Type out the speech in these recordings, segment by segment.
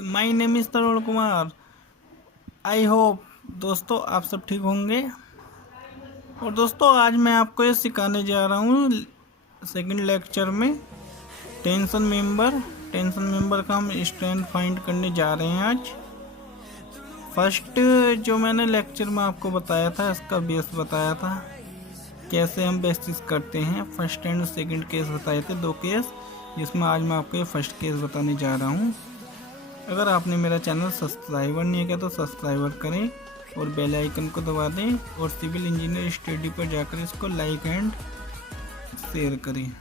My name is Tarun Kumar. I hope दोस्तों आप सब ठीक होंगे। और दोस्तों आज मैं आपको ये सिखाने जा रहा हूँ सेकंड लेक्चर में टेंशन मेंबर का हम स्ट्रेंथ फाइंड करने जा रहे हैं आज। फर्स्ट जो मैंने लेक्चर में आपको बताया था इसका बेस बताया था, कैसे हम बेसिस करते हैं। फर्स्ट एंड सेकंड केस बताए थे, 2 केस, जिसमें आज मैं आपको ये फर्स्ट केस बताने जा रहा हूँ। अगर आपने मेरा चैनल सब्सक्राइबर नहीं किया तो सब्सक्राइबर करें और बेल आइकन को दबा दें और सिविल इंजीनियर स्टडी पर जाकर इसको लाइक एंड शेयर करें।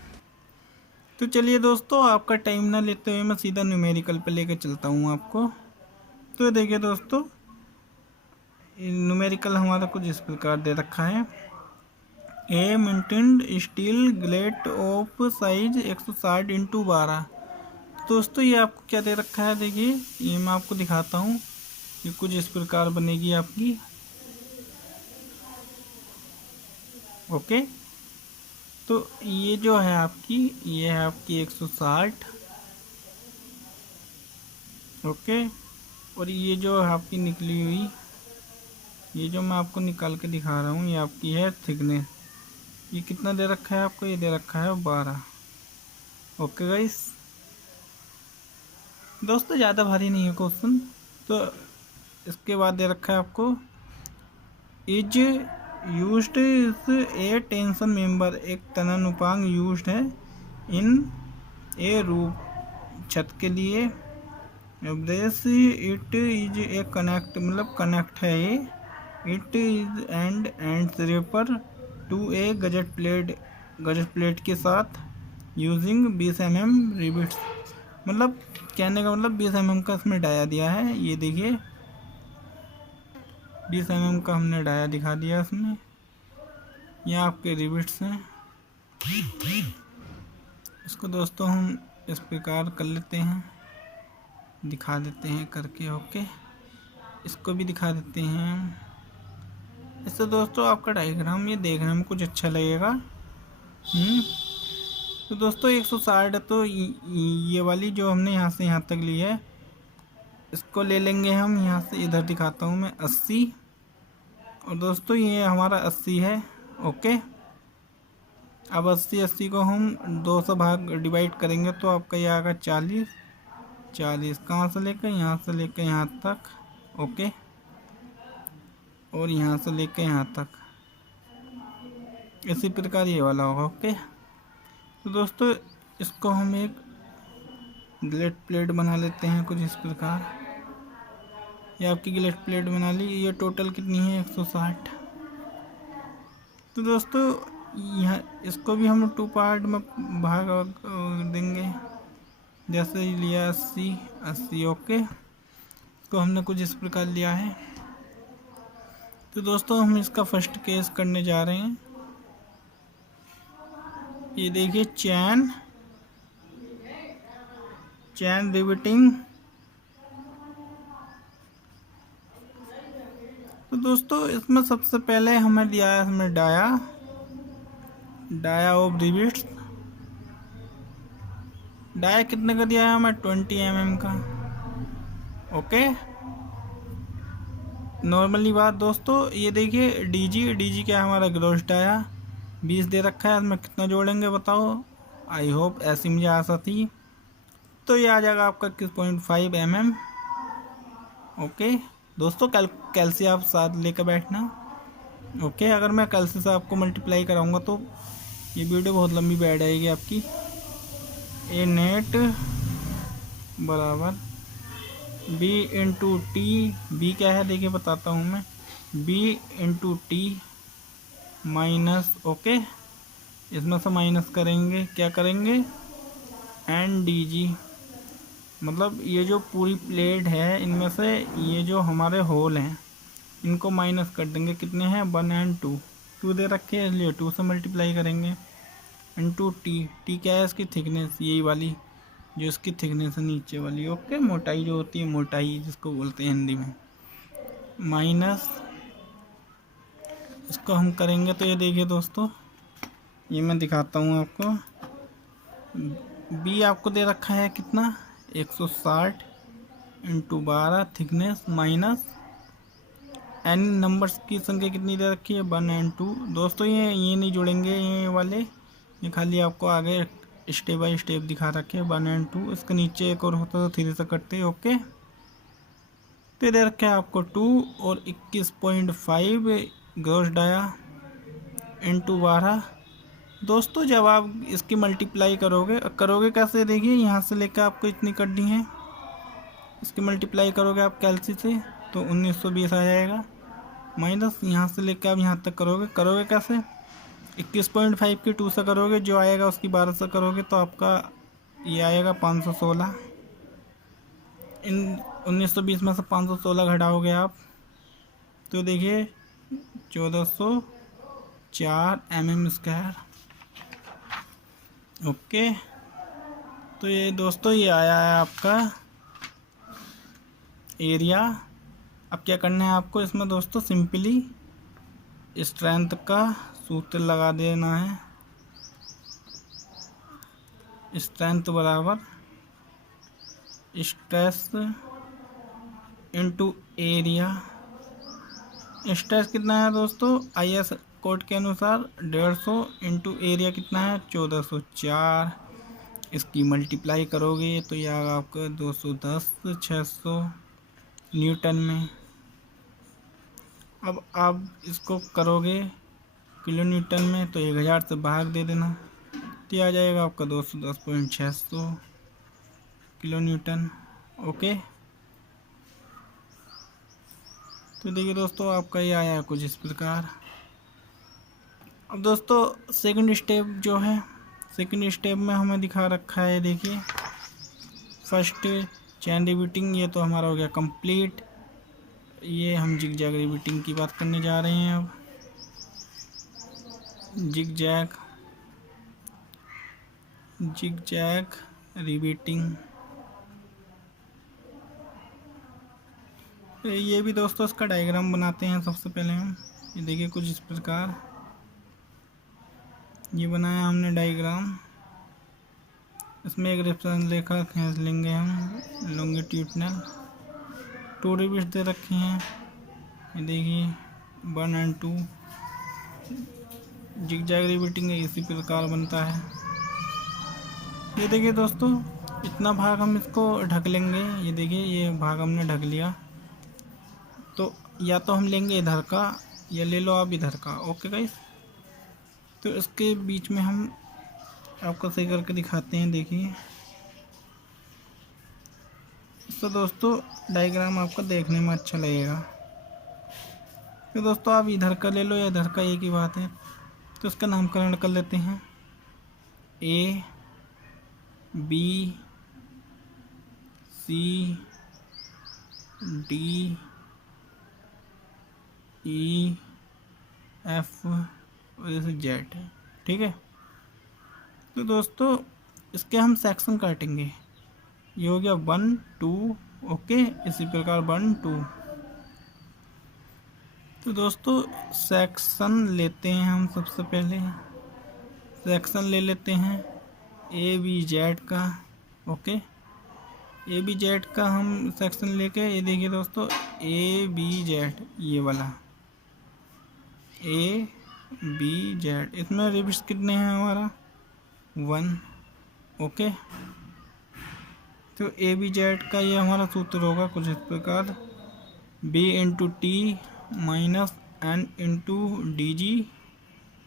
तो चलिए दोस्तों, आपका टाइम ना लेते हुए मैं सीधा न्यूमेरिकल पे लेकर चलता हूँ आपको। तो देखिए दोस्तों, न्यूमेरिकल हमारा कुछ इस प्रकार दे रखा है। A maintained steel plate of size 160 into 12। दोस्तों ये आपको क्या दे रखा है, देखिए ये मैं आपको दिखाता हूँ। ये कुछ इस प्रकार बनेगी आपकी। ओके, तो ये जो है आपकी, ये है आपकी 160। ओके, और ये जो है आपकी निकली हुई, ये जो मैं आपको निकाल के दिखा रहा हूँ, ये आपकी है थिकनेस। ये कितना दे रखा है आपको, ये दे रखा है 12। ओके गाइस, दोस्तों ज़्यादा भारी नहीं है क्वेश्चन। तो इसके बाद दे रखा है आपको is used A tension member, एक तनानुपांग यूज्ड है इन ए रूफ, छत के लिए। Brace it is a connect, मतलब कनेक्ट है ये। It is and wrapper to a gusset plate के साथ यूजिंग 20 mm रिबिट्स। मतलब कहने का मतलब 20 mm का इसमें डाया दिया है। ये देखिए 20 mm का हमने डाया दिखा दिया इसमें। ये आपके रिबिट्स हैं। इसको दोस्तों हम इस प्रकार कर लेते हैं, दिखा देते हैं करके। ओके, इसको भी दिखा देते हैं। इससे दोस्तों आपका डायग्राम ये देखने में कुछ अच्छा लगेगा। तो दोस्तों 160 तो ये वाली जो हमने यहाँ से यहाँ तक ली है, इसको ले लेंगे हम यहाँ से। इधर दिखाता हूँ मैं 80, और दोस्तों ये हमारा 80 है। ओके, अब 80 को हम 2 से भाग डिवाइड करेंगे तो आपका ये आएगा 40। कहाँ से लेकर, यहाँ से लेकर यहाँ तक। ओके, और यहाँ से लेकर यहाँ तक। इसी प्रकार ये वाला होगा। ओके, तो दोस्तों इसको हम एक ग्लेट प्लेट बना लेते हैं कुछ इस प्रकार। ये आपकी ग्लेट प्लेट बना ली। ये टोटल कितनी है, 160। तो दोस्तों यहाँ इसको भी हम 2 पार्ट में भाग देंगे। जैसे लिया 80। ओके, इसको हमने कुछ इस प्रकार लिया है। तो दोस्तों हम इसका फर्स्ट केस करने जा रहे हैं। ये देखिए चैन रिवेटिंग। तो दोस्तों इसमें सबसे पहले हमें दिया है इसमें डाया ऑफ रिविट्स। डाया कितने का दिया है हमें, 20 mm का। ओके, नॉर्मली बात दोस्तों। ये देखिए डीजी क्या है हमारा, ग्रॉस डाया 20 दे रखा है। इसमें कितना जोड़ेंगे बताओ। आई होप ऐसी मुझे आशा थी। तो ये आ जाएगा आपका 21.5 mm। ओके दोस्तों, कल से आप साथ लेकर बैठना। ओके, अगर मैं कल से आपको मल्टीप्लाई कराऊंगा तो ये वीडियो बहुत लंबी बैठ जाएगी आपकी। ए नेट बराबर बी इंटू टी। बी क्या है देखिए बताता हूँ मैं, B into T minus. Okay, इसमें से माइनस करेंगे, क्या करेंगे, एन डी जी। मतलब ये जो पूरी प्लेट है इनमें से ये जो हमारे होल हैं इनको माइनस कर देंगे। कितने हैं, 1 और 2 दे रखे हैं, इसलिए 2 से मल्टीप्लाई करेंगे। इंटू टी क्या है इसकी थिकनेस, यही वाली जो इसकी थिकनेस है नीचे वाली। ओके, मोटाई जो होती है, मोटाई जिसको बोलते हैं हिंदी में, माइनस इसको हम करेंगे। तो ये देखिए दोस्तों, ये मैं दिखाता हूँ आपको। बी आपको दे रखा है कितना, 160 into 12 thickness minus N numbers की संख्या कितनी दे रखी है 1 एंड 2। दोस्तों ये नहीं जुड़ेंगे ये वाले, ये खाली आपको आगे स्टेप बाय स्टेप दिखा रखे 1 एंड 2। इसके नीचे एक और होता तो 3 से करते। ओके, तो दे रखे है आपको 2 और 21.5 ग्रॉस डाया इंटू 12। दोस्तों जब आप इसकी मल्टीप्लाई करोगे कैसे, देखिए यहाँ से लेकर आपको इतनी करनी है, इसकी मल्टीप्लाई करोगे आप कैलसी से तो 1920 आ जाएगा, माइनस यहाँ से लेकर आप यहाँ तक करोगे कैसे, 21.5 की 2 से करोगे, जो आएगा उसकी 12 से करोगे तो आपका ये आएगा 516। इन 1920 में से 516 घटाओगे आप तो देखिए 1404 mm²। ओके, तो ये दोस्तों ये आया है आपका एरिया। अब क्या करना है आपको इसमें दोस्तों, सिंपली स्ट्रेंथ का सूत्र लगा देना है। स्ट्रेंथ बराबर स्ट्रेस इनटू एरिया। स्ट्रेस कितना है दोस्तों, IS कोड के अनुसार 150 इंटू एरिया कितना है 1404। इसकी मल्टीप्लाई करोगे तो ये आएगा आपका 210 600 न्यूटन में। अब आप इसको करोगे किलो न्यूटन में तो 1000 से भाग दे देना तो आ जाएगा आपका 210.600 किलो न्यूटन। ओके, तो देखिए दोस्तों आपका ये आया है कुछ इस प्रकार। अब दोस्तों सेकंड स्टेप जो है, सेकंड स्टेप में हमें दिखा रखा है, देखिए फर्स्ट चैन रिपीटिंग ये तो हमारा हो गया कंप्लीट। ये हम जिग जैग रिपीटिंग की बात करने जा रहे हैं। अब जिग जैग रिपीटिंग, ये भी दोस्तों इसका डायग्राम बनाते हैं। सबसे पहले हम ये देखिए कुछ इस प्रकार ये बनाया हमने डायग्राम। इसमें एक रेफरेंस रेखा खींच लेंगे हम, लॉन्गिट्यूडनल 2 रिबिट्स दे रखे हैं। ये देखिए 1 एंड 2 जिग जैग रिपीटिंग इसी प्रकार बनता है। ये देखिए दोस्तों इतना भाग हम इसको ढक लेंगे। ये देखिए ये भाग हमने ढक लिया, तो या तो हम लेंगे इधर का या ले लो आप इधर का। ओके गाइस, तो इसके बीच में हम आपको सही करके दिखाते हैं। देखिए तो दोस्तों डायग्राम आपको देखने में अच्छा लगेगा। तो दोस्तों आप इधर का ले लो या इधर का, एक ही बात है। तो इसका नामकरण कर लेते हैं A B C D E F और जैसे Z है, ठीक है। तो दोस्तों इसके हम सेक्शन काटेंगे। ये हो गया 1 2, ओके, इसी प्रकार 1 2। तो दोस्तों सेक्शन लेते हैं हम, सबसे पहले सेक्शन ले लेते हैं ABZ का। ओके, ABZ का हम सेक्शन लेके, ये देखिए दोस्तों ABZ ये वाला ABZ, इसमें रिबिट्स कितने हैं हमारा 1। ओके, तो ABZ का ये हमारा सूत्र होगा कुछ इस प्रकार, B into T minus N into DG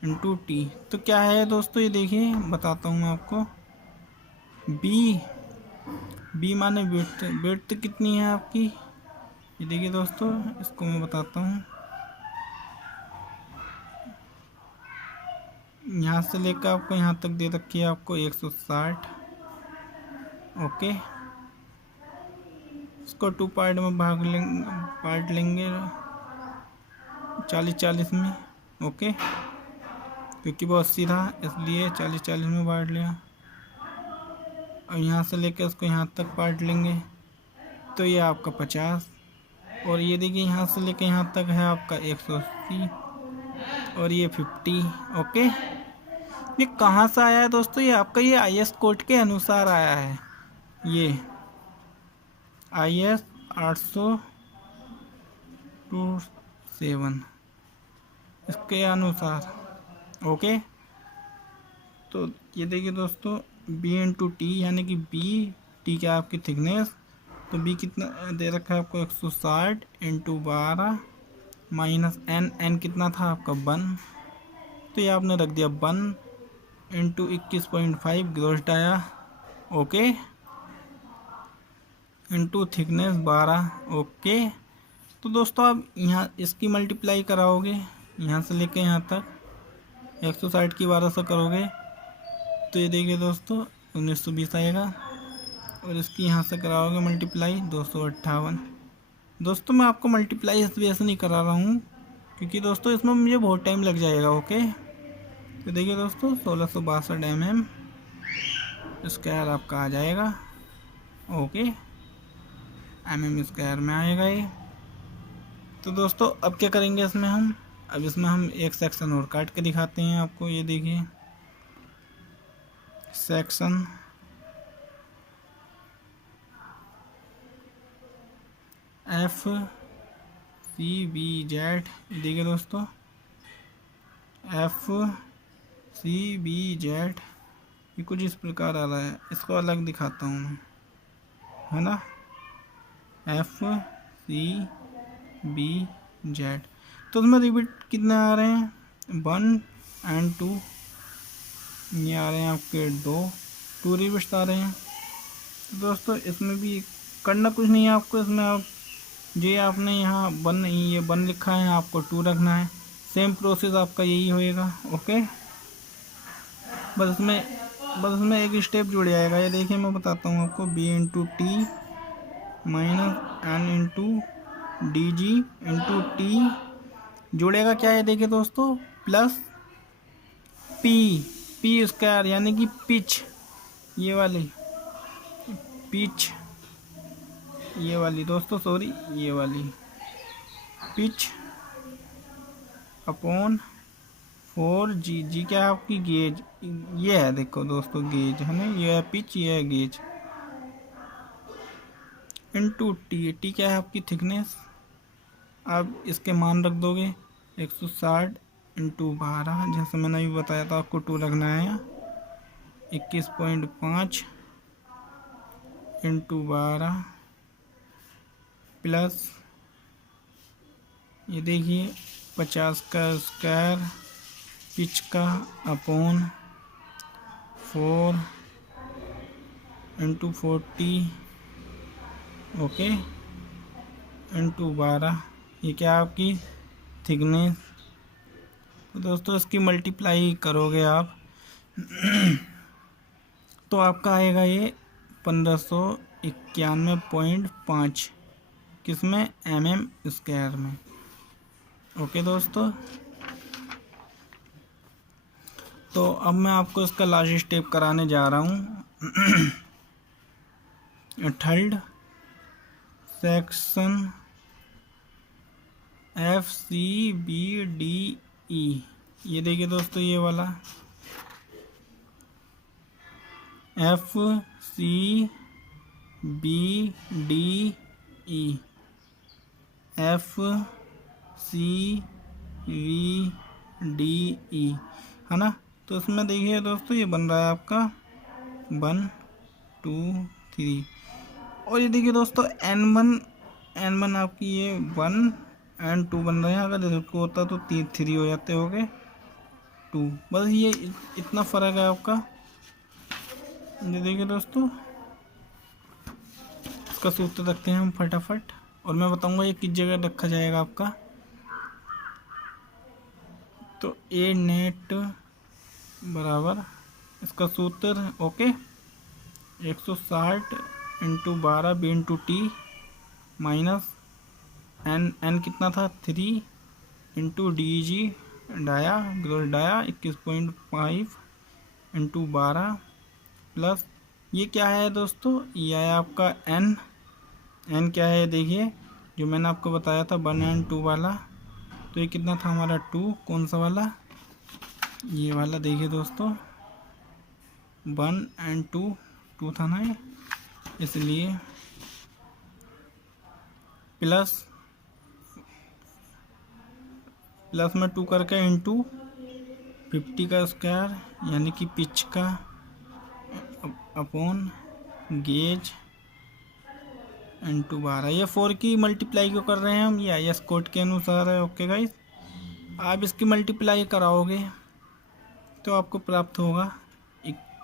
into T. तो क्या है दोस्तों, ये देखिए बताता हूँ मैं आपको। B माने विड्थ कितनी है आपकी, ये देखिए दोस्तों इसको मैं बताता हूँ। यहाँ से लेकर आपको यहाँ तक दे रखी है आपको 160। ओके, इसको 2 पार्ट में पार्ट लेंगे 40-40 में। ओके, क्योंकि बहुत सीधा इसलिए 40-40 में बांट लिया। अब यहाँ से लेकर इसको यहाँ तक पार्ट लेंगे तो ये आपका 50, और ये देखिए यहाँ से लेकर यहाँ तक है आपका 180 और ये 50। ओके, ये कहाँ से आया है दोस्तों, ये आपका ये IS कोड के अनुसार आया है। ये IS 800-7 इसके अनुसार। ओके, तो ये देखिए दोस्तों, B/T यानी कि T क्या आपकी थिकनेस, तो B कितना दे रखा है आपको 160 × 12 माइनस n कितना था आपका 1, तो ये आपने रख दिया 1 × 21.5 gross dia. Okay, into thickness 12। Okay, तो दोस्तों आप यहाँ इसकी मल्टीप्लाई कराओगे यहाँ से लेके यहाँ तक 160 की 12 से करोगे तो ये देखिए दोस्तों 1920 आएगा, और इसकी यहाँ से कराओगे मल्टीप्लाई 258। दोस्तों मैं आपको मल्टीप्लाई इस वजह से नहीं करा रहा हूँ क्योंकि दोस्तों इसमें मुझे बहुत टाइम लग जाएगा। ओके, तो देखिए दोस्तों 1662 mm स्क्वायर आपका आ जाएगा। ओके, mm स्क्वायर में आएगा ये। तो दोस्तों अब क्या करेंगे इसमें अब इसमें हम एक सेक्शन और काट के दिखाते हैं आपको। ये देखिए सेक्शन FCBZ, देखिए दोस्तों FCBZ ये कुछ इस प्रकार आ रहा है, इसको अलग दिखाता हूँ मैं, है ना। FCBZ तो उसमें रिपीट कितने आ रहे हैं 1 और 2, ये आ रहे हैं आपके 2 रिपीट आ रहे हैं। तो दोस्तों इसमें भी करना कुछ नहीं है आपको, इसमें आप जो आपने यहाँ 1 ये 1 लिखा है आपको 2 रखना है, सेम प्रोसेस आपका यही होएगा। ओके, बस इसमें एक स्टेप जुड़ जाएगा। ये देखिए मैं बताता हूँ आपको, B/T minus n × DG × T जुड़ेगा क्या है, देखिए दोस्तों प्लस P स्क्वायर यानी कि पिच, ये वाली पिच, ये वाली दोस्तों सॉरी ये वाली पिच अपॉन 4G क्या है आपकी गेज, ये है देखो दोस्तों गेज है ना, ये है पिच, ये है गेज इंटू T क्या है आपकी थिकनेस। अब इसके मान रख दोगे 160 × 12, जैसे मैंने अभी बताया था आपको 2 रखना है, 21.5 × 12 प्लस ये देखिए 50 का स्क्वायर पिच का अपॉन 4 × 40 ओके × 12, ये क्या आपकी थिकनेस। तो दोस्तों इसकी मल्टीप्लाई करोगे आप तो आपका आएगा ये 1591.5 किसमें mm स्क्वायर में। ओके दोस्तों, तो अब मैं आपको इसका लास्ट स्टेप कराने जा रहा हूँ। थर्ड सेक्शन FCBDE, ये देखिए दोस्तों ये वाला FCBDE है ना। तो इसमें देखिए दोस्तों ये बन रहा है आपका 1 2 3, और ये देखिए दोस्तों N1 आपकी ये 1 और 2 बन रहे हैं। अगर इसको होता तो 3 हो जाते हो गए 2, बस ये इतना फ़र्क है आपका। ये देखिए दोस्तों इसका सूत्र रखते हैं हम फटाफट, और मैं बताऊंगा ये किस जगह रखा जाएगा आपका। तो A नेट बराबर इसका सूत्र ओके 160 × 12 B/T माइनस n कितना था 3 × DG dia gross dia 21.5 × 12 plus ये क्या है दोस्तों, ये है आपका n क्या है देखिए जो मैंने आपको बताया था 1 और 2 वाला, तो ये कितना था हमारा 2, कौन सा वाला ये वाला देखिए दोस्तों 1 और 2 था ना ये, इसलिए प्लस में 2 करके इंटू 50 का स्क्वायर यानी कि पिच का अपॉन गेज इंटू 12। ये 4 की मल्टीप्लाई क्यों कर रहे हैं हम, ये IS कोड के अनुसार है। ओके गाइस, आप इसकी मल्टीप्लाई कराओगे तो आपको प्राप्त होगा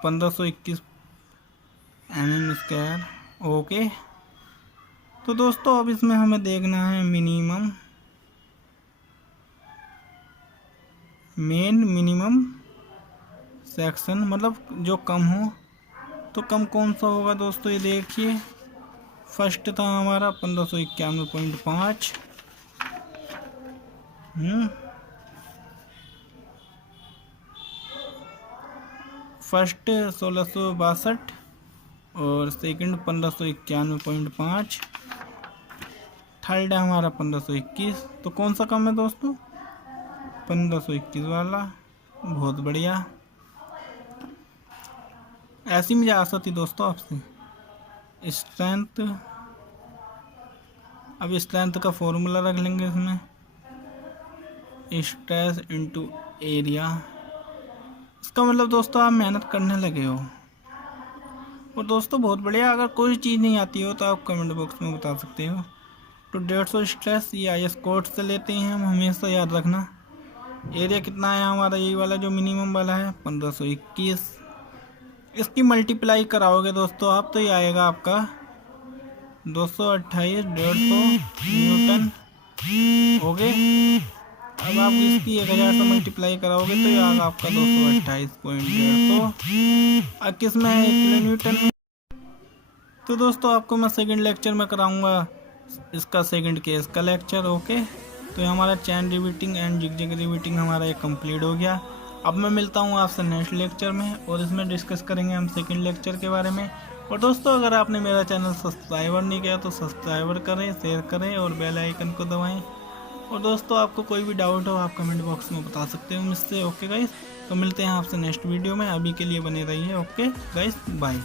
1521 mm स्क्वायर। ओके, तो दोस्तों अब इसमें हमें देखना है मिनिमम सेक्शन, मतलब जो कम हो। तो कम कौन सा होगा दोस्तों, ये देखिए फर्स्ट था हमारा 1591.5, फर्स्ट 1662 और सेकंड 1591.5, थर्ड है हमारा 1521। तो कौन सा कम है दोस्तों, 1521 वाला। बहुत बढ़िया, ऐसी मुझे आशा थी दोस्तों आपसे। स्ट्रेंथ, अब स्ट्रेंथ का फॉर्मूला रख लेंगे इसमें, स्ट्रेस इनटू एरिया। इसका मतलब दोस्तों आप मेहनत करने लगे हो। और दोस्तों बहुत बढ़िया, अगर कोई चीज़ नहीं आती हो तो आप कमेंट बॉक्स में बता सकते हो। तो 150 स्ट्रेस ये IS कोड से लेते हैं हम, हमेशा याद रखना। एरिया कितना है हमारा, यही वाला जो मिनिमम वाला है 1521। इसकी मल्टीप्लाई कराओगे दोस्तों आप तो ये आएगा आपका 228 150 न्यूटन। ओके, अब आप इसकी 1000 से मल्टीप्लाई कराओगे तो ये आएगा आपका 228.150। अब किस में है, 1 किलो न्यूटन में। तो दोस्तों आपको मैं सेकंड लेक्चर में कराऊंगा इसका सेकंड केस का लेक्चर। ओके, तो ये हमारा चैन रिवीटिंग एंड जिगजैग रिवीटिंग हमारा ये कंप्लीट हो गया। अब मैं मिलता हूँ आपसे नेक्स्ट लेक्चर में और इसमें डिस्कस करेंगे हम सेकंड लेक्चर के बारे में। और दोस्तों अगर आपने मेरा चैनल सब्सक्राइबर नहीं किया तो सब्सक्राइबर करें, शेयर करें और बेल आइकन को दबाएं। और दोस्तों आपको कोई भी डाउट हो आप कमेंट बॉक्स में बता सकते हो मुझसे। ओके गाइस, तो मिलते हैं आपसे नेक्स्ट वीडियो में, अभी के लिए बने रहिए। Okay guys, bye.